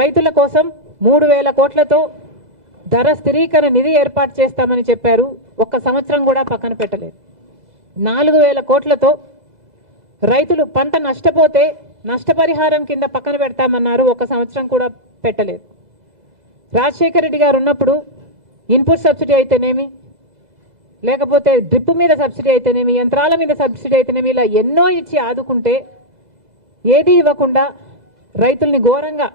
రైతుల కోసం 3,000 కోట్లతో ధర స్థిరీకరణ నిధి ఏర్పాటు చేస్తామని చెప్పారు. ఒక్క సంవత్సరం కూడా పక్కన పెట్టలేదు. 4,000 కోట్లతో రైతులు పంట నష్టపోతే నష్టపరిహారం కింద పక్కన పెడతామన్నారు. ఒక్క సంవత్సరం కూడా పెట్టలేదు. రాజశేఖర రెడ్డి గారు ఉన్నప్పుడు ఇన్పుట్ సబ్సిడీ అయితేనేమి, లేకపోతే డ్రిప్ మీద సబ్సిడీ అయితేనేమి, యంత్రాల మీద సబ్సిడీ అయితేనేమి, ఇలా ఎన్నో ఇచ్చి ఆదుకుంటే ఏది ఇవ్వకుండా రైతుల్ని ఘోరంగా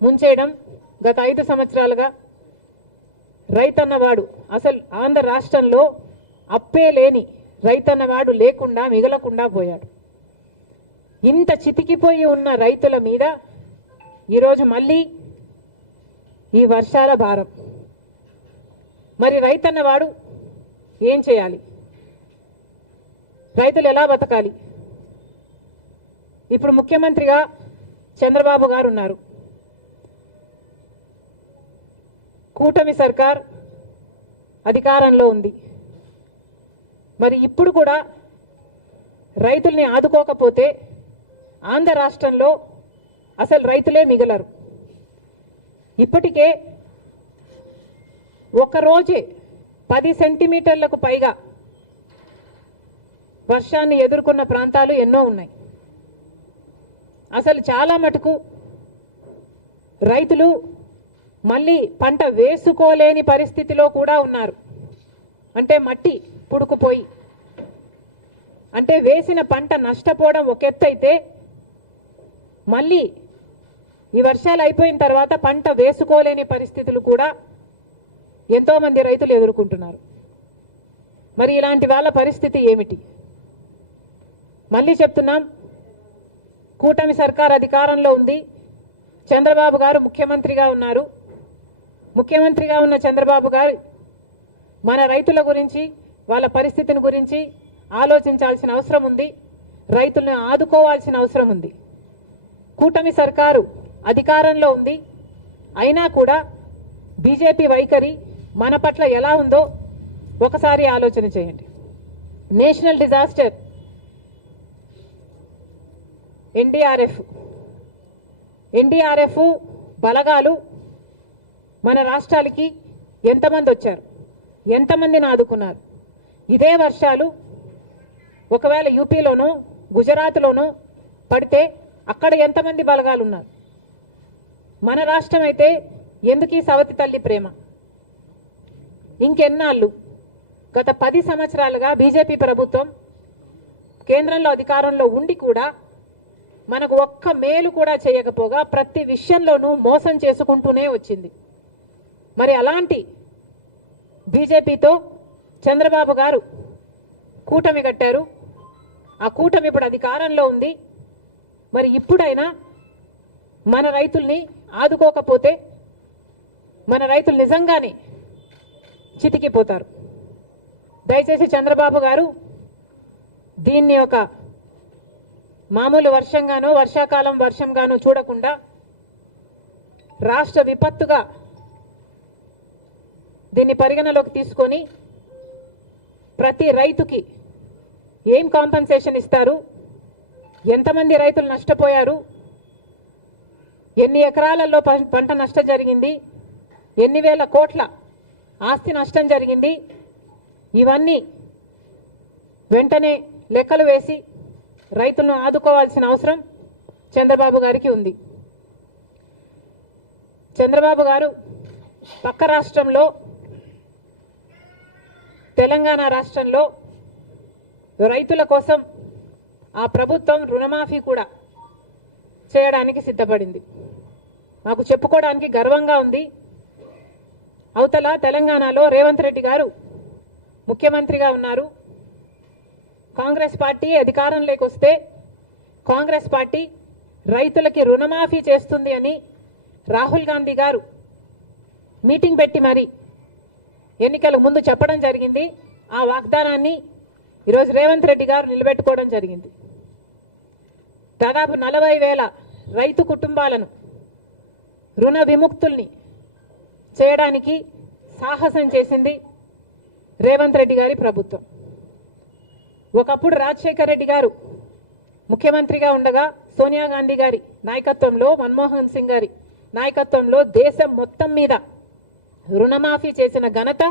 ముంచేయడం గత 5 సంవత్సరాలుగా. రైతన్నవాడు అసలు ఆంధ్ర రాష్ట్రంలో అప్పే లేని రైతన్నవాడు లేకుండా మిగలకుండా పోయాడు. ఇంత చితికిపోయి ఉన్న రైతుల మీద ఈరోజు మళ్ళీ ఈ వర్షాల భారం. మరి రైతన్నవాడు ఏం చేయాలి? రైతులు ఎలా బతకాలి? ఇప్పుడు ముఖ్యమంత్రిగా చంద్రబాబు గారు ఉన్నారు. కూటమి సర్కార్ అధికారంలో ఉంది. మరి ఇప్పుడు కూడా రైతుల్ని ఆదుకోకపోతే ఆంధ్ర రాష్ట్రంలో అసలు రైతులే మిగలరు. ఇప్పటికే ఒకరోజే 10 సెంటీమీటర్లకు పైగా వర్షాన్ని ఎదుర్కొన్న ప్రాంతాలు ఎన్నో ఉన్నాయి. అసలు చాలా మటుకు రైతులు మళ్ళీ పంట వేసుకోలేని పరిస్థితిలో కూడా ఉన్నారు. అంటే మట్టి పుడుకుపోయి, అంటే వేసిన పంట నష్టపోవడం ఒక ఎత్తు అయితే, మళ్ళీ ఈ వర్షాలు అయిపోయిన తర్వాత పంట వేసుకోలేని పరిస్థితులు కూడా ఎంతో మంది రైతులు ఎదుర్కొంటున్నారు. మరి ఇలాంటి వాళ్ళ పరిస్థితి ఏమిటి? మళ్ళీ చెప్తున్నాం, కూటమి సర్కార్ అధికారంలో ఉంది. చంద్రబాబు గారు ముఖ్యమంత్రిగా ఉన్నారు. ముఖ్యమంత్రిగా ఉన్న చంద్రబాబు గారు మన రైతుల గురించి, వాళ్ళ పరిస్థితిని గురించి ఆలోచించాల్సిన అవసరం ఉంది. రైతులను ఆదుకోవాల్సిన అవసరం ఉంది. కూటమి సర్కారు అధికారంలో ఉంది. అయినా కూడా బీజేపీ వైఖరి మన పట్ల ఎలా ఉందో ఒకసారి ఆలోచన చేయండి. నేషనల్ డిజాస్టర్ ఎన్డీఆర్ఎఫ్ బలగాలు మన రాష్ట్రాలకి ఎంతమంది వచ్చారు, ఎంతమందిని ఆదుకున్నారు? ఇదే వర్షాలు ఒకవేళ యూపీలోనో గుజరాత్లోనో పడితే అక్కడ ఎంతమంది బలగాలు ఉన్నారు? మన రాష్ట్రం అయితే ఎందుకు ఈ సవతి తల్లి ప్రేమ? ఇంకెన్నాళ్ళు? గత 10 సంవత్సరాలుగా బీజేపీ ప్రభుత్వం కేంద్రంలో అధికారంలో ఉండి కూడా మనకు ఒక్క మేలు కూడా చేయకపోగా ప్రతి విషయంలోనూ మోసం చేసుకుంటూనే వచ్చింది. మరి అలాంటి బీజేపీతో చంద్రబాబు గారు కూటమి కట్టారు. ఆ కూటమి ఇప్పుడు అధికారంలో ఉంది. మరి ఇప్పుడైనా మన రైతుల్ని ఆదుకోకపోతే మన రైతులు నిజంగానే చితికిపోతారు. దయచేసి చంద్రబాబు గారు దీన్ని ఒక మామూలు వర్షంగానో వర్షాకాలం వర్షంగానో చూడకుండా రాష్ట్ర విపత్తుగా దీన్ని పరిగణలోకి తీసుకొని ప్రతి రైతుకి ఏం కాంపెన్సేషన్ ఇస్తారు, ఎంతమంది రైతులు నష్టపోయారు, ఎన్ని ఎకరాలలో పంట నష్టం జరిగింది, ఎన్ని వేల కోట్ల ఆస్తి నష్టం జరిగింది, ఇవన్నీ వెంటనే లెక్కలు వేసి రైతులను ఆదుకోవాల్సిన అవసరం చంద్రబాబు గారికి ఉంది. చంద్రబాబు గారు పక్క రాష్ట్రంలో తెలంగాణ రాష్ట్రంలో రైతుల కోసం ఆ ప్రభుత్వం రుణమాఫీ కూడా చేయడానికి సిద్ధపడింది. మాకు చెప్పుకోవడానికి గర్వంగా ఉంది. అవతల తెలంగాణలో రేవంత్ రెడ్డి గారు ముఖ్యమంత్రిగా ఉన్నారు. కాంగ్రెస్ పార్టీ అధికారంలోకి వస్తే కాంగ్రెస్ పార్టీ రైతులకి రుణమాఫీ చేస్తుంది అని రాహుల్ గాంధీ గారు మీటింగ్ పెట్టి మరి ఎన్నికల ముందు చెప్పడం జరిగింది. ఆ వాగ్దానాన్ని ఈరోజు రేవంత్ రెడ్డి గారు నిలబెట్టుకోవడం జరిగింది. దాదాపు 40,000 రైతు కుటుంబాలను రుణ విముక్తుల్ని చేయడానికి సాహసం చేసింది రేవంత్ రెడ్డి గారి ప్రభుత్వం. ఒకప్పుడు రాజశేఖర రెడ్డి గారు ముఖ్యమంత్రిగా ఉండగా సోనియా గాంధీ గారి నాయకత్వంలో, మన్మోహన్ సింగ్ గారి నాయకత్వంలో దేశం మొత్తం మీద రుణమాఫీ చేసిన ఘనత